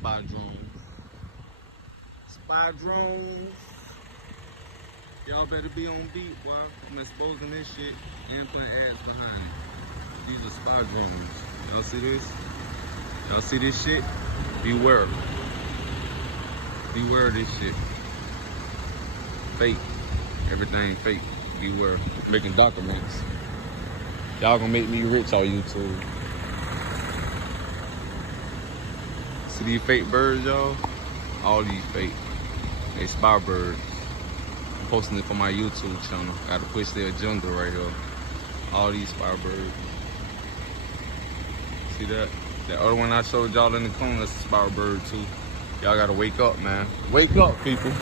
spy drones. Spy drones. Y'all better be on beat, boy. I'm exposing this shit and putting ads behind it. These are spy drones. Y'all see this? Y'all see this shit? Beware. Beware of this shit. Fake. Everything fake. Beware. Making documents. Y'all gonna make me rich on YouTube. See these fake birds, y'all? All these fake. They spy birds. I'm posting it for my YouTube channel. Gotta push the agenda right here. All these spy birds. See that? The other one I showed y'all in the corner, that's a spy bird too. Y'all gotta wake up, man. Wake up, people.